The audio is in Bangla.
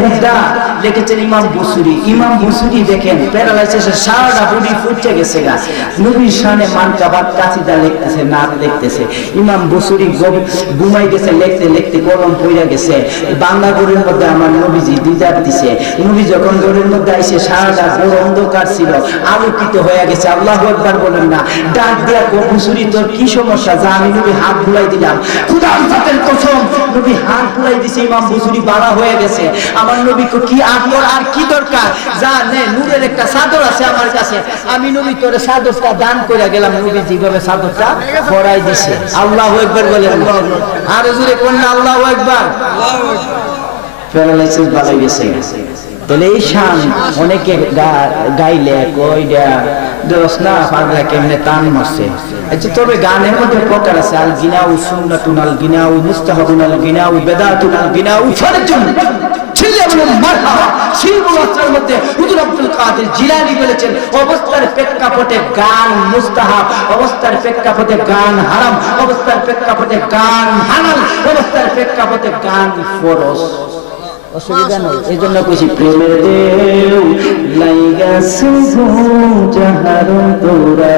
বুদ্ধা লিখেছেন ইমাম বুসুরি। ইমাম বুসুরি দেখেন প্যারালাইসিসের সারা বডি ফুটে গেছে গা, নবীর শানে মানকাবাত কাসিদা লিখতেছে, নাত লিখতেছে। ইমাম বুসুরি ঘুমাই গেছে, লিখতে লিখতে কলম পইরা গেছে। বাংলা ঘরের মধ্যে আমার নবীজি দিদার দিছে। নবী যখন ঘরের মধ্যে আইসে সারাটা বড় অন্ধকার ছিল, আলোকিত হয়ে গেছে। আল্লাহু আকবার বলেন না। ডাক দিয়া বুসুরি তোর কি সমস্যা, যা আমি নবী হাত বুলাই দিলাম, খুদার জাতের কসম নবী হাত বুলাই দিছে, ইমাম বুসুরি বাড়া হয়ে গেছে। আমার নবী কি আর কি দরকার, যা নে, নূরের একটা চাদর আছে আমার কাছে, আমি নবী তোর চাদরটা দান করে গেলাম। নবী যেভাবে চাদরটা পরাই দিছে। আল্লাহু আকবার বলেন, আর জোরে কোন আল্লাহু আকবার। প্যারালাইসিস বাড়াই গেছে। তাহলে এই শান অনেকে গাইলে কইডা দোস না পাগলা কেমনে টান মারছে। আচ্ছা, তবে গানের মধ্যে প্রকার আছে, আল গিনাউ সুন্নাতুন, আল গিনাউ মুস্তাহাবুন, আল গিনাউ বেদাতুন, আল গিনাউ ফারজুন। শিল্পের মধ্যে হুজুর আব্দুল কাদের জিলানী বলেছেন, অবস্থার প্রেক্ষাপটে গান মুস্তাহাব, অবস্থার প্রেক্ষাপটে গান হারাম, অবস্থার প্রেক্ষাপটে গান হালাল, অবস্থার প্রেক্ষাপটে গান ফরজ। অসুবিধা নেই। এই জন্য কইছি প্রেমের দেও লাইগা সুজু জাহারন তোরা।